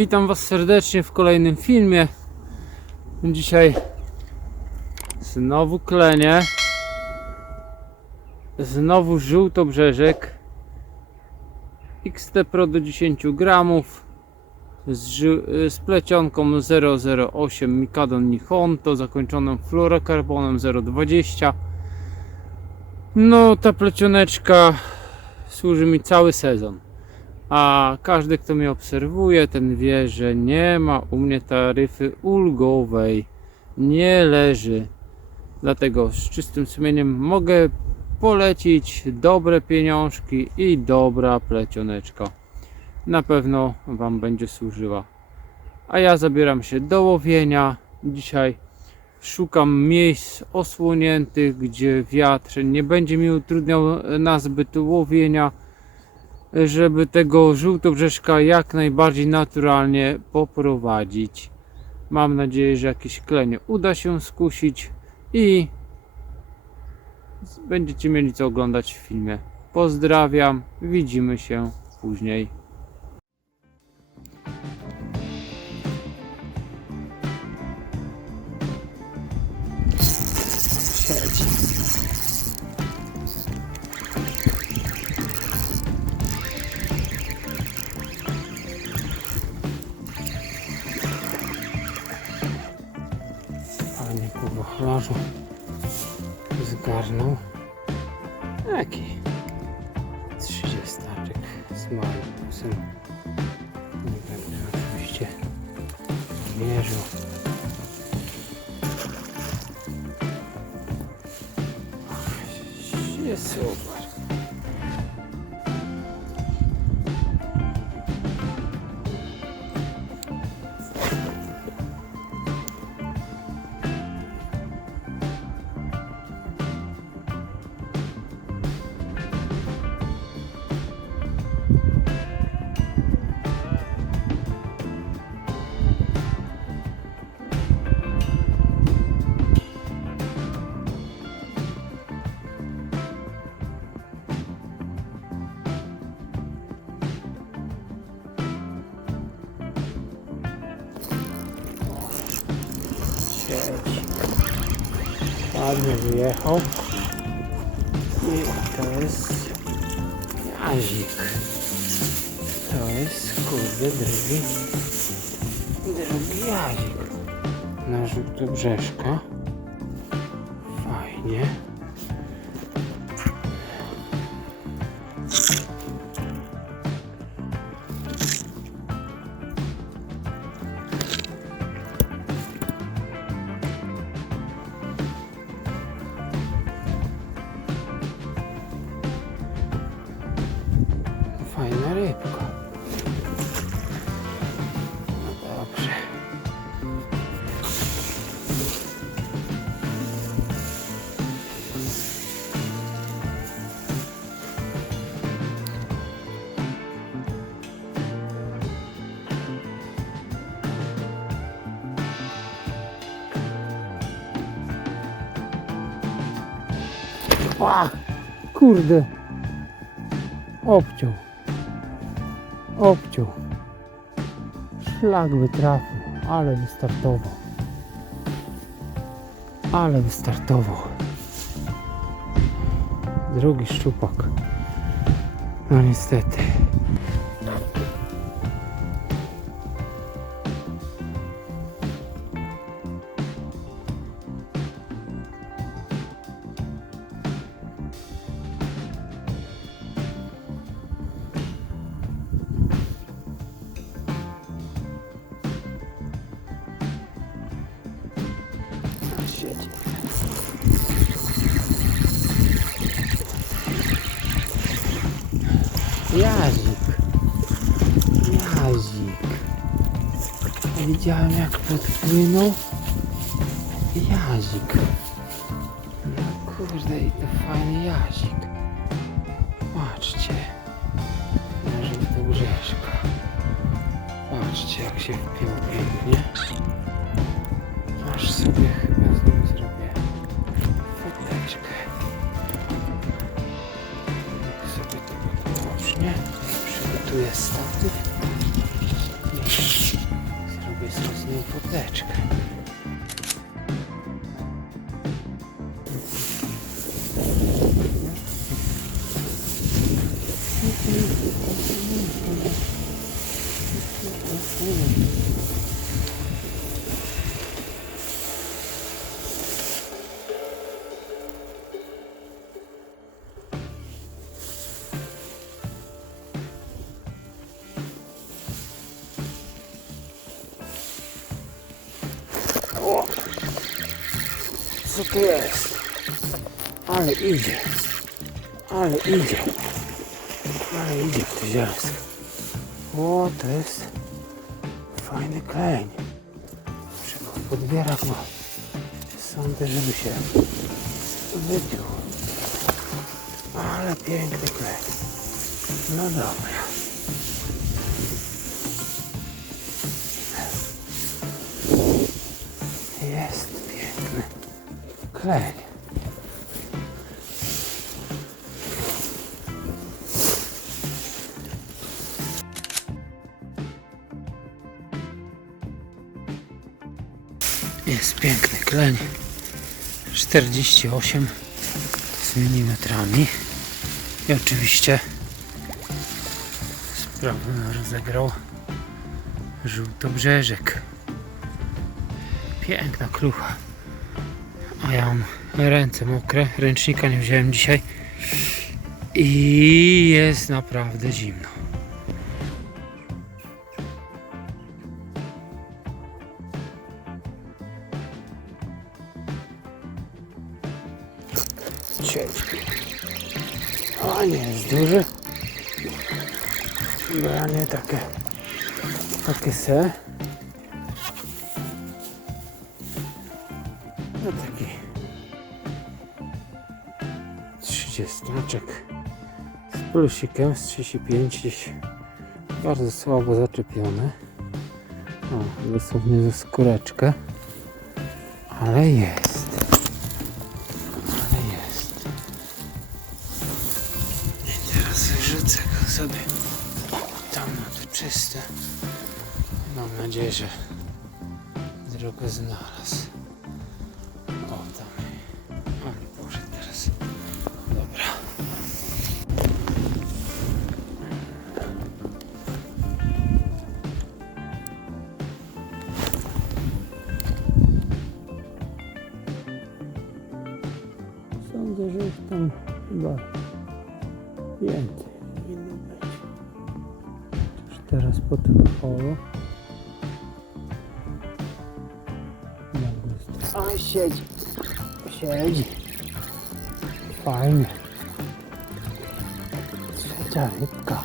Witam Was serdecznie w kolejnym filmie. Dzisiaj znowu klenie. Znowu żółtobrzeżek. XT Pro do 10 gramów. Z, z plecionką 008 Mikadon Nihonto zakończoną fluorokarbonem 020. No ta plecioneczka służy mi cały sezon. A każdy, kto mnie obserwuje, ten wie, że nie ma u mnie taryfy ulgowej. Nie leży. Dlatego z czystym sumieniem mogę polecić dobre pieniążki i dobra plecioneczka. Na pewno Wam będzie służyła. A ja zabieram się do łowienia. Dzisiaj szukam miejsc osłoniętych, gdzie wiatr nie będzie mi utrudniał na zbyt łowienia żeby tego żółtobrzeżka jak najbardziej naturalnie poprowadzić. Mam nadzieję, że jakieś klenie uda się skusić i będziecie mieli co oglądać w filmie. Pozdrawiam, widzimy się później. Z małym plusem. Nie będę oczywiście mierzył. Ładnie wyjechał. I to jest jazik. To jest kurde drugi drugi jazik. Na żółtobrzeszka. Fajnie. Kurde. Obciął. Obciął. Szlak by trafił, ale wystartował. Ale wystartował. Drugi szczupak. No niestety. Widziałem jak podpłynął. Jazik. No kurde, i to fajny jazik. Patrzcie. Na żółte brzeszka. Patrzcie jak się wpiął pięknie. Aż sobie chyba z nim zrobię foteczkę. Niech sobie to odpocznie. Przygotuję statyw. hipotética. Co to jest? Ale idzie. Ale idzie. Ale idzie w to zielsko. O, to jest fajny kleń. Trzeba podbiera go. Sądzę, żeby się wypił. Ale piękny kleń. No dobra. Jest kleń. Jest piękny kleń. 48 z milimetrami. I oczywiście sprawę rozegrał żółtobrzeżek. Piękna klucha. A ja mam ręce mokre, ręcznika nie wziąłem dzisiaj. I jest naprawdę zimno. Siedź. O, nie jest duży. Branie takie, takie se. No taki 30 z plusikiem z 35 gdzieś bardzo słabo zaczepiony. O, dosłownie ze skóreczkę. Ale jest. Ale jest. I teraz wyrzucę go sobie tam na to czyste. Mam nadzieję, że drogę znalazł. Że już tam chyba więcej powinno być. Już teraz po tym polu. A siedzi. Siedzi. Fajnie. Trzecia rybka.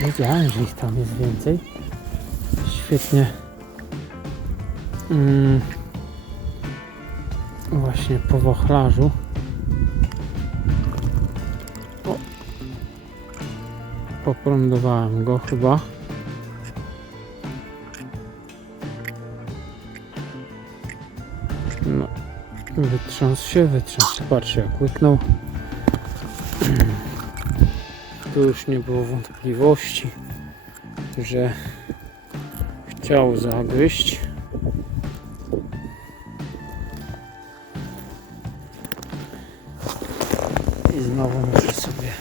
Wiedziałem, że ich tam jest więcej. Świetnie. Mm. Właśnie po wachlarzu. O. Poprądowałem go chyba. No, wytrząsł się, wytrząsł. Patrzcie jak łyknął. Tu już nie było wątpliwości, że chciał zagryźć. I znowu muszę sobie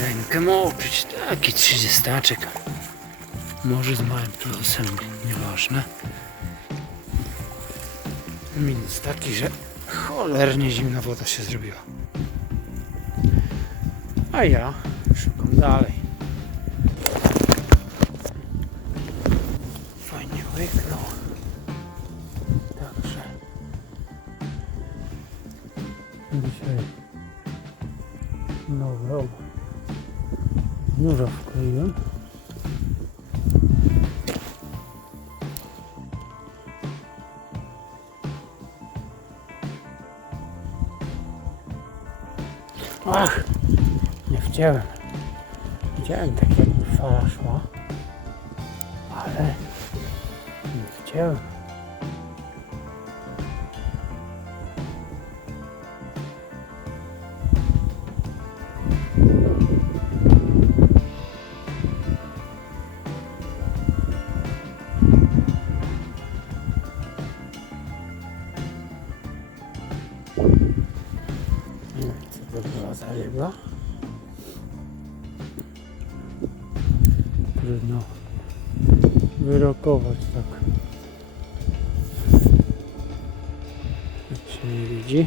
rękę moczyć. Taki trzydziestaczek. Może z małym plusem, nieważne. Minus taki, że cholernie zimna woda się zrobiła. A ja szukam dalej. Nowe oba. Nurza wkleiłem. Ach, nie wciąłem. Widziałem tak jakby fala szła, ale nie wciąłem. Wyrokować tak. Jak się nie widzi.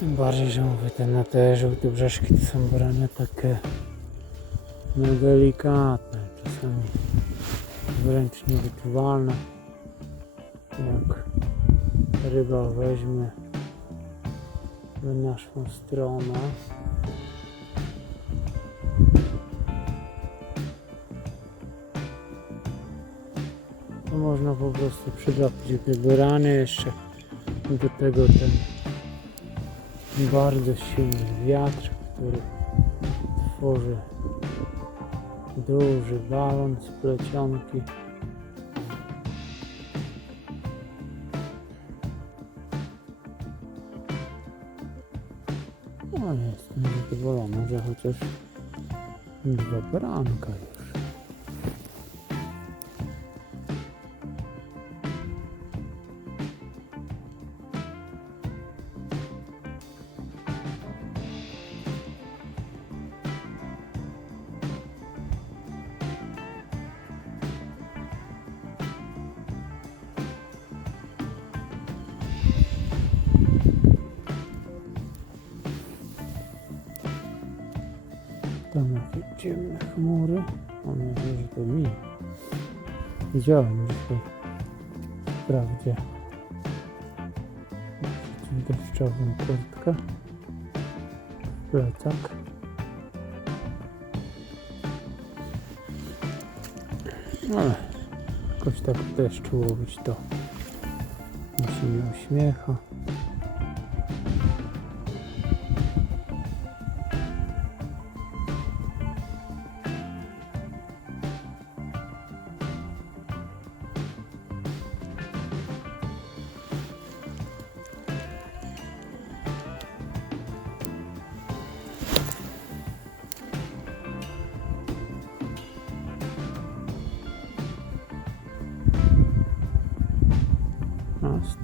Tym bardziej, że mówię, te na te żółte brzeszki to są brania takie no delikatne, czasami wręcz niewyczuwalne. Jak ryba weźmie w naszą stronę. Można po prostu przygapić te rany jeszcze do tego ten bardzo silny wiatr, który tworzy duży balon z plecionki. No jestem zadowolony, że chociaż dwa baranka już. Ciemne chmury. Mam nadzieję, że to mi. Widziałem dzisiaj wprawdzie deszczową kurtkę, plecak. Ale jakoś tak w deszczu łowić to mi się nie uśmiecha.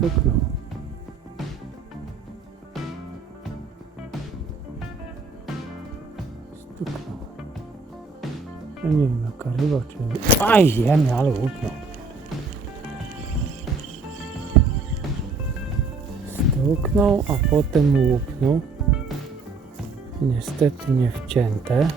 A, stuknął. Ja nie wiem jaka ryba czy... Aj, wiemy, ale łupnął. Stuknął, a potem łupnął. Niestety nie wcięte.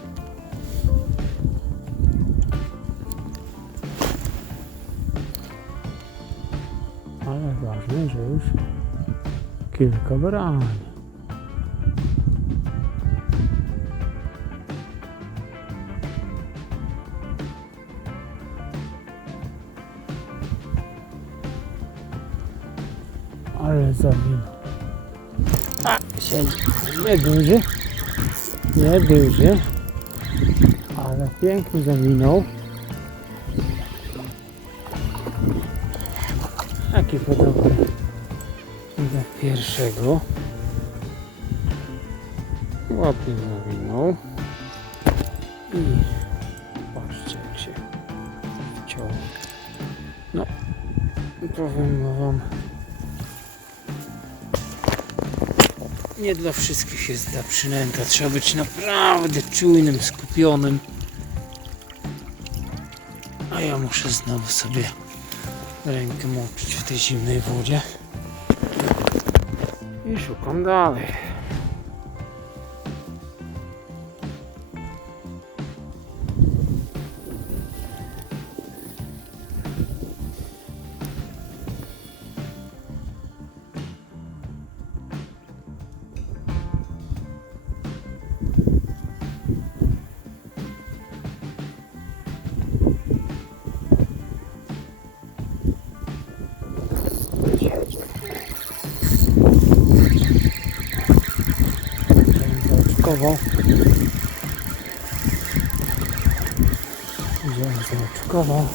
Kilka brań. Ale zawinął. A, siedzi. Nieduży. Nieduży. Ale pięknie zawinął. Taki podobny do pierwszego. Ładnie zawinął. I patrzcie jak się wciął. No, powiem wam. Nie dla wszystkich jest ta przynęta. Trzeba być naprawdę czujnym, skupionym. A ja muszę znowu sobie rękę moczyć w tej zimnej wodzie. I szukam Zaoczkował. Wziąłem zaoczkował.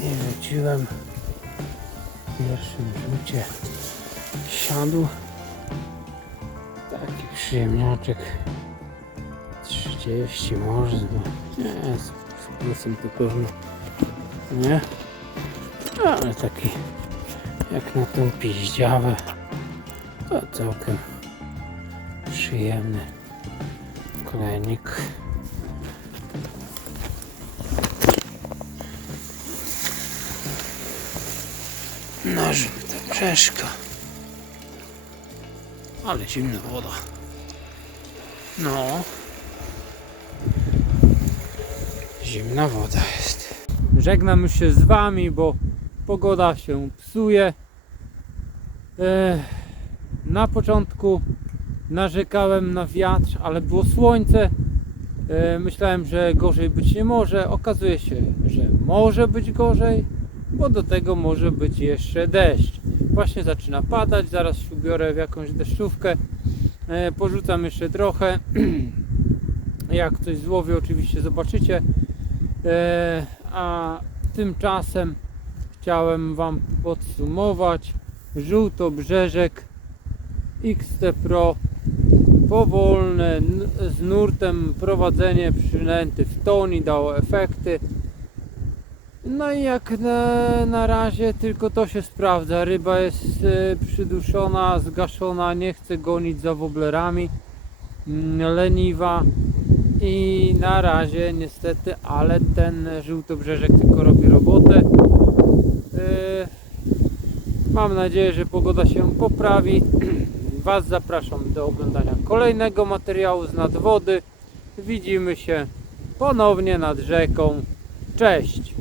I wróciłem. W pierwszym rzucie siadł. Taki przyjemniaczek. 30 może. No. Nie, z z plusem to pewno nie. Ale taki jak na tą piździawę. To całkiem przyjemny kolejnik. Nożyk do brzeszka. Ale zimna woda. No. Zimna woda jest. Żegnam się z Wami, bo pogoda się psuje. E, na początku narzekałem na wiatr, ale było słońce. E, myślałem, że gorzej być nie może. Okazuje się, że może być gorzej, bo do tego może być jeszcze deszcz. Właśnie zaczyna padać, zaraz się ubiorę w jakąś deszczówkę. E, porzucam jeszcze trochę. Jak coś złowię, oczywiście zobaczycie. E, a tymczasem chciałem Wam podsumować żółtobrzeżek XT Pro powolne z nurtem prowadzenie przynęty w toni dało efekty no i jak na, na razie tylko to się sprawdza ryba jest e, przyduszona, zgaszona nie chce gonić za woblerami mm, leniwa i na razie niestety, ale ten żółtobrzeżek tylko robi robotę. Yy, Mam nadzieję, że pogoda się poprawi. Was zapraszam do oglądania kolejnego materiału z nadwody. Widzimy się ponownie nad rzeką. Cześć!